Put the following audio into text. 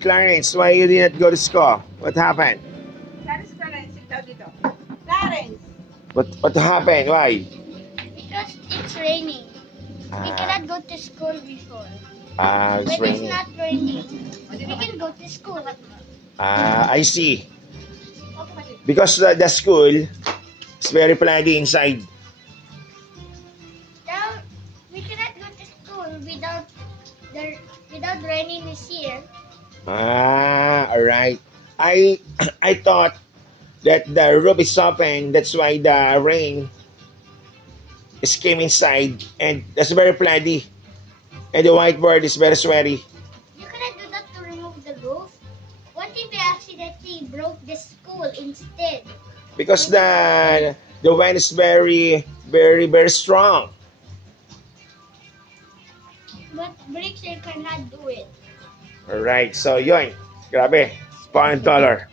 Clarence, why you did not go to school? What happened? Clarence, sit down dito. Clarence! What happened? Why? Because it's raining. We cannot go to school before. It's When it's raining. not raining, we can go to school. I see. Because the school is very floody inside. Now, we cannot go to school without raining this year. Alright. I thought that the roof is open, that's why the rain is came inside, and that's very floody. And the whiteboard is very sweaty. You cannot do that to remove the roof. What if we accidentally broke the school instead? Because the wind is very strong. But bricks, you cannot do it. Alright, so yun. Grabe. $1 dollar.